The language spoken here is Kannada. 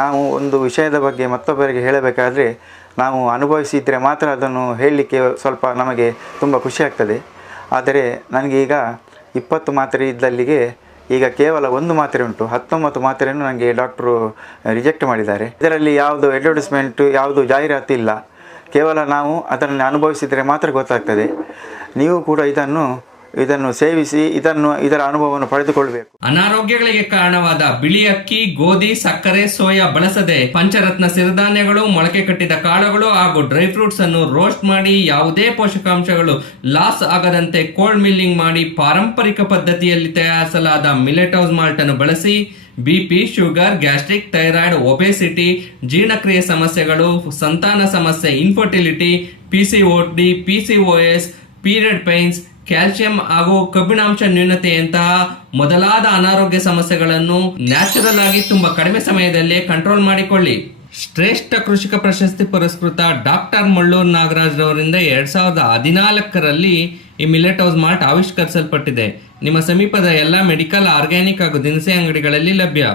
ನಾವು ಒಂದು ವಿಷಯದ ಬಗ್ಗೆ ಮತ್ತೊಬ್ಬರಿಗೆ ಹೇಳಬೇಕಾದ್ರೆ ನಾವು ಅನುಭವಿಸಿದರೆ ಮಾತ್ರ ಅದನ್ನು ಹೇಳಲಿಕ್ಕೆ ಸ್ವಲ್ಪ ನಮಗೆ ತುಂಬ ಖುಷಿಯಾಗ್ತದೆ. ಆದರೆ ನನಗೆ ಈಗ 20 ಮಾತ್ರೆ ಇದ್ದಲ್ಲಿಗೆ ಈಗ ಕೇವಲ 1 ಮಾತ್ರೆ ಉಂಟು. 19 ಮಾತ್ರೆಯನ್ನು ನನಗೆ ಡಾಕ್ಟ್ರು ರಿಜೆಕ್ಟ್ ಮಾಡಿದ್ದಾರೆ. ಇದರಲ್ಲಿ ಯಾವುದು ಅಡ್ವರ್ಟೈಸ್ಮೆಂಟು, ಯಾವುದು ಜಾಹೀರಾತು ಇಲ್ಲ. ಕೇವಲ ನಾವು ಅದನ್ನು ಅನುಭವಿಸಿದರೆ ಮಾತ್ರ ಗೊತ್ತಾಗ್ತದೆ. ನೀವು ಕೂಡ ಇದನ್ನು ಸೇವಿಸಿ ಇದರ ಅನುಭವವನ್ನು ಪಡೆದುಕೊಳ್ಳಬೇಕು. ಅನಾರೋಗ್ಯಗಳಿಗೆ ಕಾರಣವಾದ ಬಿಳಿ ಅಕ್ಕಿ, ಗೋಧಿ, ಸಕ್ಕರೆ, ಸೋಯಾ ಬಳಸದೆ ಪಂಚರತ್ನ ಸಿರಿಧಾನ್ಯಗಳು, ಮೊಳಕೆ ಕಟ್ಟಿದ ಕಾಳುಗಳು ಹಾಗೂ ಡ್ರೈ ಫ್ರೂಟ್ಸ್ ಅನ್ನು ರೋಸ್ಟ್ ಮಾಡಿ ಯಾವುದೇ ಪೋಷಕಾಂಶಗಳು ಲಾಸ್ ಆಗದಂತೆ ಕೋಲ್ಡ್ ಮಿಲ್ಲಿಂಗ್ ಮಾಡಿ ಪಾರಂಪರಿಕ ಪದ್ಧತಿಯಲ್ಲಿ ತಯಾರಿಸಲಾದ ಮಿಲೆಟ್ ಹೌಸ್ ಮಾಲ್ಟ್ ಅನ್ನು ಬಳಸಿ BP, sugar, gastric, thyroid, obesity, ಜೀರ್ಣಕ್ರಿಯೆ ಸಮಸ್ಯೆಗಳು, ಸಂತಾನ ಸಮಸ್ಯೆ, infertility, PCOD, PCOS, period pains, calcium ಹಾಗೂ ಕಬ್ಬಿಣಾಂಶ ನ್ಯೂನತೆಯಂತಹ ಮೊದಲಾದ ಅನಾರೋಗ್ಯ ಸಮಸ್ಯೆಗಳನ್ನು ನ್ಯಾಚುರಲ್ ಆಗಿ ತುಂಬಾ ಕಡಿಮೆ ಸಮಯದಲ್ಲೇ ಕಂಟ್ರೋಲ್ ಮಾಡಿಕೊಳ್ಳಿ. ಶ್ರೇಷ್ಠ ಕೃಷಿಕ ಪ್ರಶಸ್ತಿ ಪುರಸ್ಕೃತ ಡಾಕ್ಟರ್ ಮಳ್ಳೂರು ನಾಗರಾಜ್ ರವರಿಂದ 2014ರಲ್ಲಿ ಈ ಮಿಲೆಟ್ ಹೌಸ್ ಮಾಲ್ಟ್ ಆವಿಷ್ಕರಿಸಲ್ಪಟ್ಟಿದೆ. ನಿಮ್ಮ ಸಮೀಪದ ಎಲ್ಲ ಮೆಡಿಕಲ್, ಆರ್ಗ್ಯಾನಿಕ್ ಹಾಗೂ ದಿನಸಿ ಅಂಗಡಿಗಳಲ್ಲಿ ಲಭ್ಯ.